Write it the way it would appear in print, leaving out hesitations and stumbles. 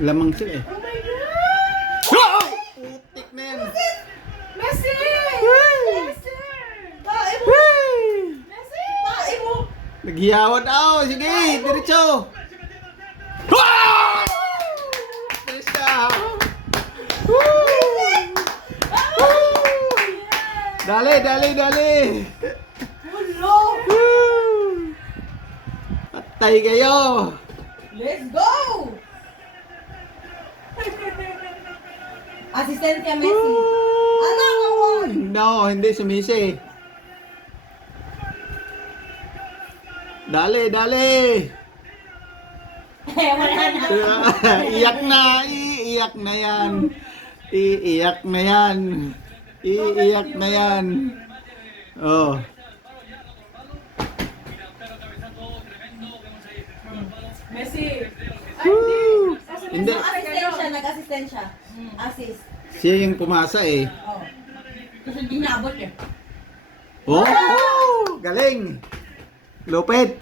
Lamang sila eh. Oh my God! Oh! Putik na yan. Messi! Woo! Messi! Tae mo! Woo! Messi! Tae mo! Naghiyawat ako. Sige, diretso. Wow! Diretso. Woo! Woo! Dali, dali, dali. Ulo! Woo! Patay kayo. Let's go! Asistensya Messi. Ano ang award? No, hindi sumisi. Dali, dali. Wala na. Iyak na, iiyak na yan. Iiyak na yan. Iiyak na yan. Oh. Messi. Woo! Hindi. Asistensya, nag-asistensya. Assist. Siya yung pumasa eh. Oh. Kasi di naabot eh. Oh! Galing! Lupit!